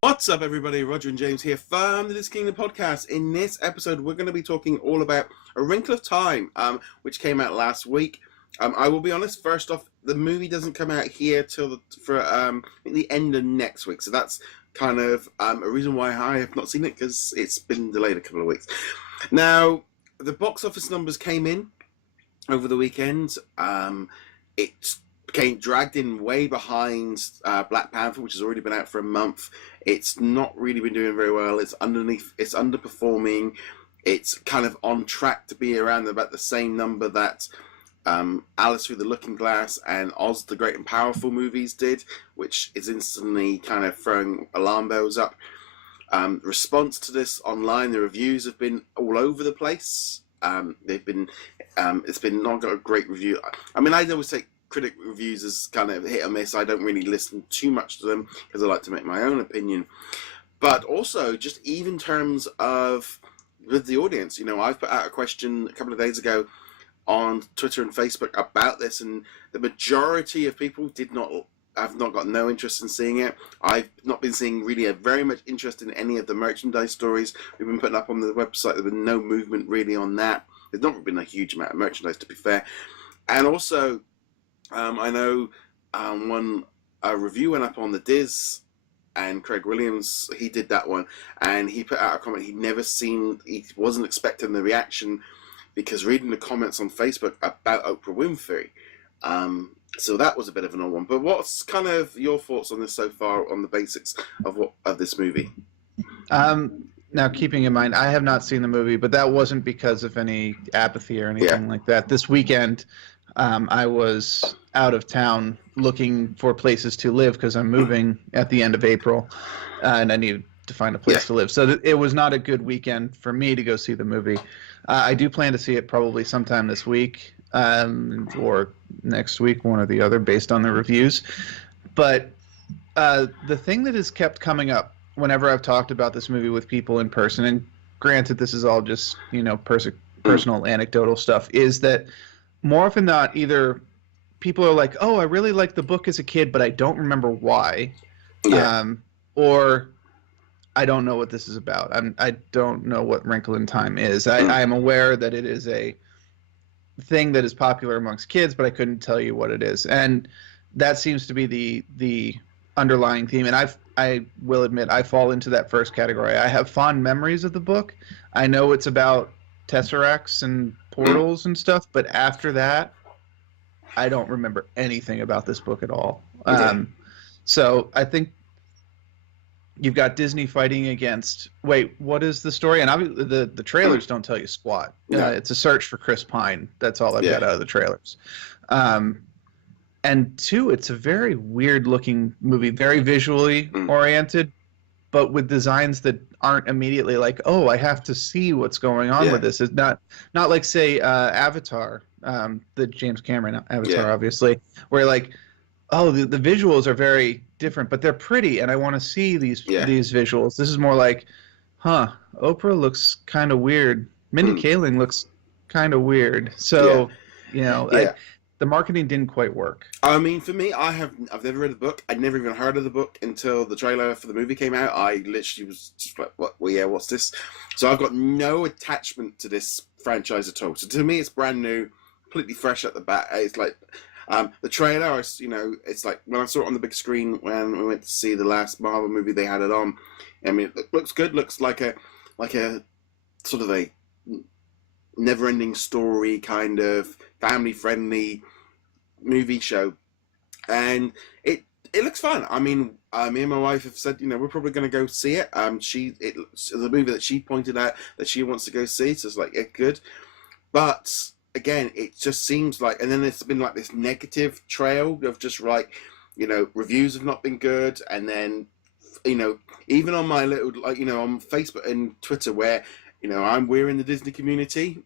What's up, everybody? Roger and James here from the DisKingdom Podcast. In this episode, we're going to be talking all about A Wrinkle of Time, which came out last week. I will be honest, first off, the movie doesn't come out here till the end of next week. So that's kind of a reason why I have not seen it, because it's been delayed a couple of weeks. Now, the box office numbers came in over the weekend. It became dragged in way behind Black Panther, which has already been out for a month. It's not really been doing very well. It's underperforming. It's kind of on track to be around about the same number that Alice Through the Looking Glass and Oz the Great and Powerful movies did, which is instantly kind of throwing alarm bells up. Response to this online, the reviews have been all over the place. It's been not got a great review. I mean, I always take critic reviews as kind of hit or miss. I don't really listen too much to them because I like to make my own opinion. But also, just even terms of with the audience, I've put out a question a couple of days ago on Twitter and Facebook about this, and the majority of people have not got no interest in seeing it. I've not been seeing really very much interest in any of the merchandise stories we've been putting up on the website. There's been no movement really on that. There's not been a huge amount of merchandise, to be fair. And also, I know a review went up on the Diz, and Craig Williams, he did that one, and he put out a comment he wasn't expecting the reaction, because reading the comments on Facebook about Oprah Winfrey. So that was a bit of an odd one. But what's kind of your thoughts on this so far, on the basics of this movie? Now, keeping in mind, I have not seen the movie, but that wasn't because of any apathy or anything like that. This weekend, I was out of town looking for places to live because I'm moving at the end of April, and I needed to find a place to live. So it was not a good weekend for me to go see the movie. I do plan to see it probably sometime this week or next week, one or the other, based on the reviews. But the thing that has kept coming up whenever I've talked about this movie with people in person, and granted this is all just personal anecdotal stuff, is that more often than not, either people are like, oh, I really liked the book as a kid, but I don't remember why, or I don't know what this is about. I don't know what Wrinkle in Time is. I am aware that it is a thing that is popular amongst kids, but I couldn't tell you what it is. And that seems to be the underlying theme. And I will admit I fall into that first category. I have fond memories of the book. I know it's about tesseracts and portals and stuff, but after that, I don't remember anything about this book at all. So I think you've got Disney fighting against. Wait, what is the story? And obviously, the trailers don't tell you squat. It's a search for Chris Pine. That's all I've got out of the trailers. And two, it's a very weird-looking movie, very visually oriented, but with designs that aren't immediately like, oh, I have to see what's going on with this. It's not like, say, Avatar, the James Cameron Avatar, obviously, where like, oh, the visuals are very different, but they're pretty, and I want to see these visuals. This is more like, Oprah looks kind of weird. Mindy Kaling looks kind of weird. So, the marketing didn't quite work. I mean, for me, I've never read the book. I'd never even heard of the book until the trailer for the movie came out. I literally was just like, what's this? So I've got no attachment to this franchise at all. So to me, it's brand new, completely fresh at the bat. It's like the trailer, it's like when I saw it on the big screen when we went to see the last Marvel movie, they had it on. I mean, it looks good. Looks like a sort of a never-ending story, kind of family-friendly movie show, and it looks fun. I mean, me and my wife have said, we're probably going to go see it. It's the movie that she pointed out that she wants to go see, so it's like, good. But again, it just seems like, and then it's been like this negative trail of just like, reviews have not been good, and then, even on my little, on Facebook and Twitter where, we're in the Disney community,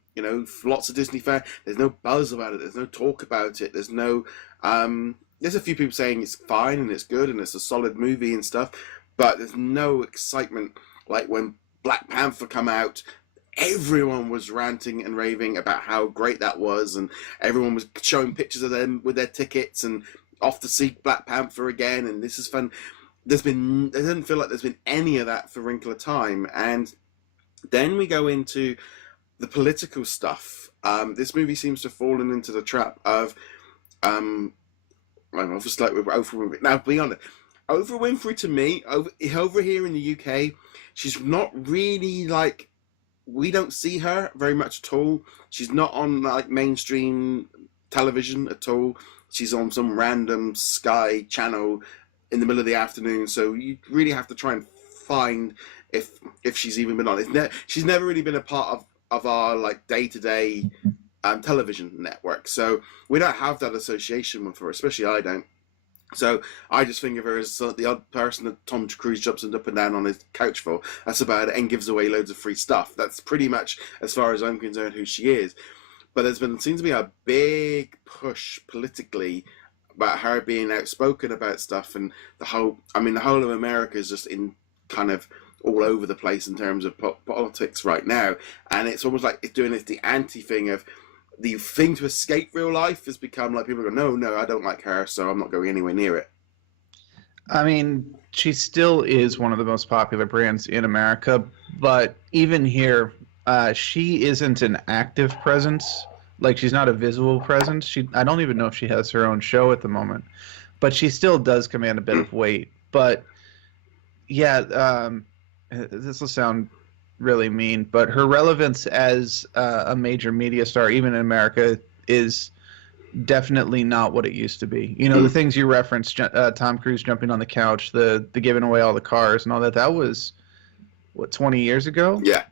lots of Disney fans. There's no buzz about it. There's no talk about it. There's no, there's a few people saying it's fine and it's good and it's a solid movie and stuff, but there's no excitement like when Black Panther come out. Everyone was ranting and raving about how great that was, and everyone was showing pictures of them with their tickets and off to see Black Panther again, and this is fun. There doesn't feel like there's been any of that for Wrinkle of Time. And then we go into the political stuff. This movie seems to have fallen into the trap of, obviously like with Oprah Winfrey. Now, be honest, Oprah Winfrey to me, over here in the UK, she's not really like, we don't see her very much at all. She's not on like mainstream television at all. She's on some random Sky channel in the middle of the afternoon, so you really have to try and find if she's even been on. She's never really been a part of our like day-to-day television network, so we don't have that association with her, especially I don't. So I just think of her as the odd person that Tom Cruise jumps up and down on his couch for. That's about it, and gives away loads of free stuff. That's pretty much, as far as I'm concerned, who she is. But seems to be a big push politically about her being outspoken about stuff, and the whole of America is just in kind of all over the place in terms of politics right now. And it's almost like it's doing the anti thing of, the thing to escape real life has become like people go, no, I don't like her, so I'm not going anywhere near it. I mean, she still is one of the most popular brands in America, but even here, she isn't an active presence. Like, she's not a visual presence. I don't even know if she has her own show at the moment, but she still does command a bit of weight. But yeah, this will sound really mean, but her relevance as a major media star, even in America, is definitely not what it used to be. You know, the things you referenced, Tom Cruise jumping on the couch, the giving away all the cars and all that, that was, what, 20 years ago? Yeah.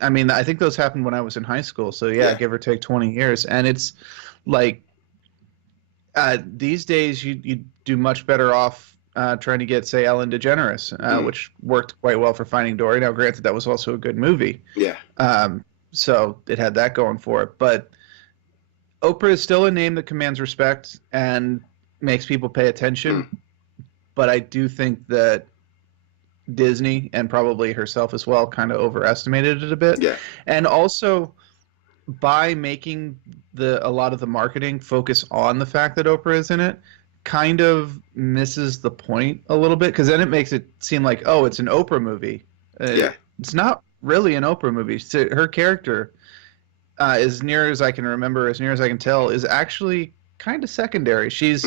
I mean, I think those happened when I was in high school, so yeah, give or take 20 years. And it's like, these days you do much better off trying to get, say, Ellen DeGeneres, which worked quite well for Finding Dory. Now, granted, that was also a good movie. Yeah. So it had that going for it. But Oprah is still a name that commands respect and makes people pay attention. But I do think that Disney, and probably herself as well, kind of overestimated it a bit. Yeah. And also, by making a lot of the marketing focus on the fact that Oprah is in it, kind of misses the point a little bit, because then it makes it seem like, oh, it's an Oprah movie. It's not really an Oprah movie. So her character, as near as I can remember, as near as I can tell, is actually kind of secondary. She's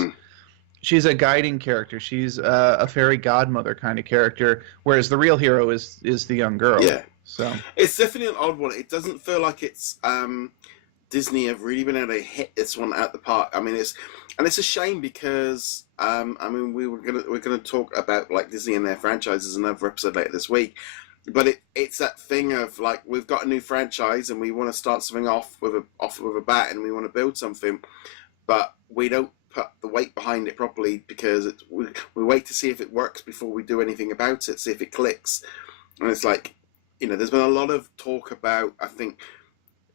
a guiding character. She's a fairy godmother kind of character, whereas the real hero is the young girl. Yeah. So it's definitely an odd one. It doesn't feel like it's Disney have really been able to hit this one out the park. I mean, it's a shame because we're gonna talk about like Disney and their franchises in another episode later this week. But it's that thing of like, we've got a new franchise and we want to start something off with a bat, and we want to build something, but we don't put the weight behind it properly, because we wait to see if it works before we do anything about it, see if it clicks. And it's like, there's been a lot of talk about, I think,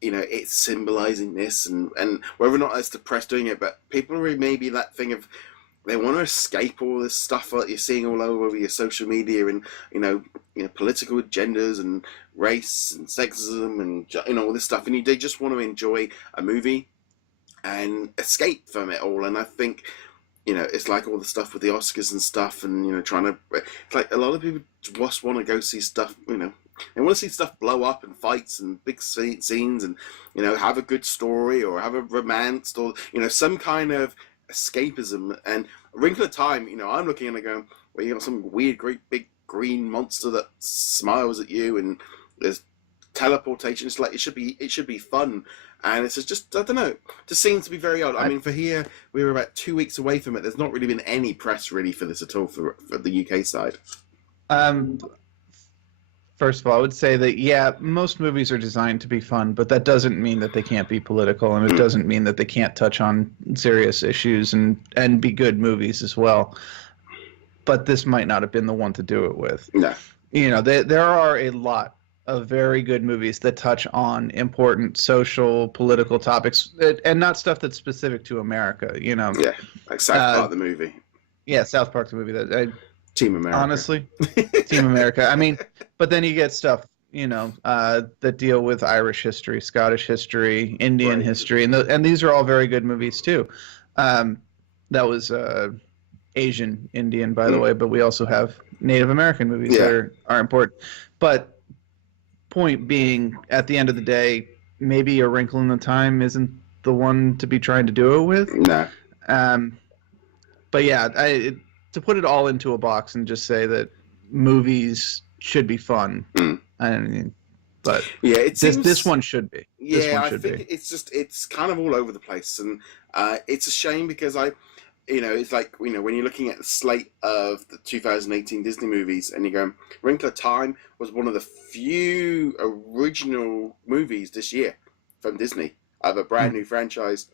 it's symbolizing this, and whether or not it's the press doing it, but people are maybe that thing of, they want to escape all this stuff that you're seeing all over your social media, and political agendas and race and sexism and all this stuff, and they just want to enjoy a movie and escape from it all. And I think it's like all the stuff with the Oscars and stuff, and it's like a lot of people just want to go see stuff. They want to see stuff blow up and fights and big scenes, and have a good story or have a romance, or some kind of escapism. And Wrinkle of Time, I'm looking at it going, well, you got some weird, great big green monster that smiles at you, and there's teleportation. It's like it should be fun, and it's just, I don't know, it just seems to be very odd. I mean, for here, we were about 2 weeks away from it. There's not really been any press really for this at all for the UK side. First of all, I would say that, yeah, most movies are designed to be fun, but that doesn't mean that they can't be political, and it doesn't mean that they can't touch on serious issues and be good movies as well. But this might not have been the one to do it with. No. There are a lot of very good movies that touch on important social, political topics, and not stuff that's specific to America, Yeah, like South Park the movie. Yeah, South Park the movie. Team America. Honestly, Team America. I mean, but then you get stuff, that deal with Irish history, Scottish history, Indian history, and these are all very good movies too. That was Asian Indian, by the way, but we also have Native American movies that are important. But point being, at the end of the day, maybe A Wrinkle in Time isn't the one to be trying to do it with. No. But yeah, to put it all into a box and just say that movies should be fun. I mean, but yeah, this one should be. Yeah, I think it's kind of all over the place, and it's a shame because it's like, when you're looking at the slate of the 2018 Disney movies and you go, Wrinkle of Time was one of the few original movies this year from Disney of a brand new franchise.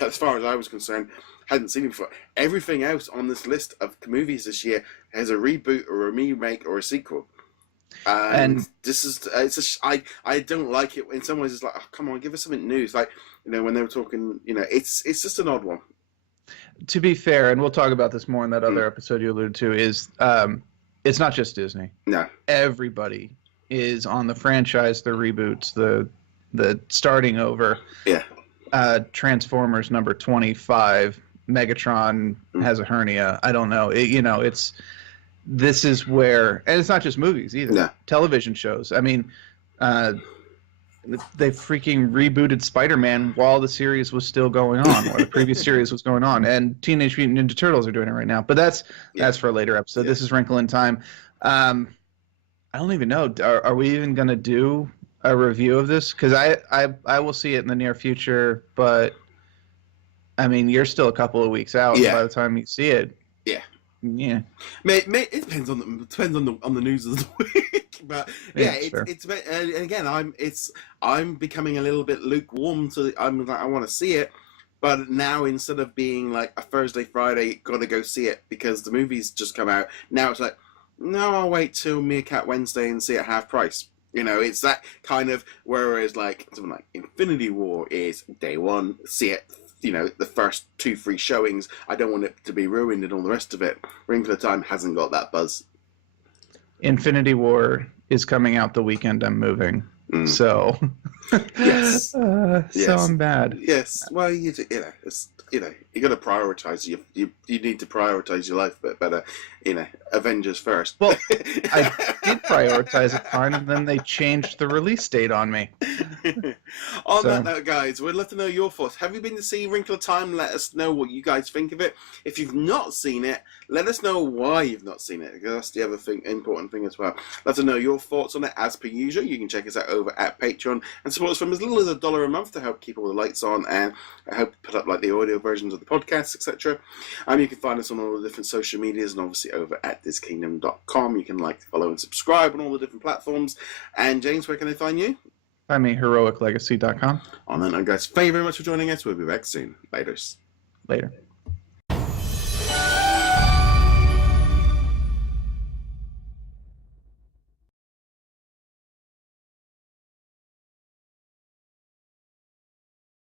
As far as I was concerned, hadn't seen it before. Everything else on this list of movies this year has a reboot or a remake or a sequel. And this is I don't like it. In some ways, it's like, oh, come on, give us something new. It's like, when they were talking, it's just an odd one. To be fair, and we'll talk about this more in that other episode you alluded to, is it's not just Disney. No, everybody is on the franchise, the reboots, the starting over. Yeah. Transformers number 25. Megatron has a hernia. I don't know. This is where, and it's not just movies either. No. Television shows. I mean, they freaking rebooted Spider-Man while the series was still going on, or the previous series was going on, and Teenage Mutant Ninja Turtles are doing it right now. But that's for a later episode. This is Wrinkle in Time. I don't even know. Are we even going to do a review of this? Because I will see it in the near future, but I mean, you're still a couple of weeks out by the time you see it. Yeah. Yeah. It depends on the news of the week, but it's and again, I'm becoming a little bit lukewarm. I'm like, I want to see it, but now instead of being like a Thursday, Friday, gotta go see it because the movie's just come out. Now it's like, no, I'll wait till Meerkat Wednesday and see it half price. It's that kind of, whereas like something like Infinity War is day one, see it. The first 2 free showings. I don't want it to be ruined and all the rest of it. Wrinkle of Time hasn't got that buzz. Infinity War is coming out the weekend I'm moving. So yes. So I'm bad. Yes. Well, you got to prioritize. You need to prioritize your life a bit better. Avengers first. Well, I did prioritize it fine, and then they changed the release date on me. On that note, guys, we'd love to know your thoughts. Have you been to see Wrinkle of Time? Let us know what you guys think of it. If you've not seen it, let us know why you've not seen it, because that's the other important thing as well. Let us know your thoughts on it as per usual. You can check us out over at Patreon and support us from as little as $1 a month to help keep all the lights on and help put up like the audio versions of the podcast, etc. You can find us on all the different social medias and obviously over at DisKingdom.com. You can like, follow, and subscribe on all the different platforms. And James, where can they find you? Find me heroiclegacy.com. On that note, guys, thank you very much for joining us. We'll be back soon. Later.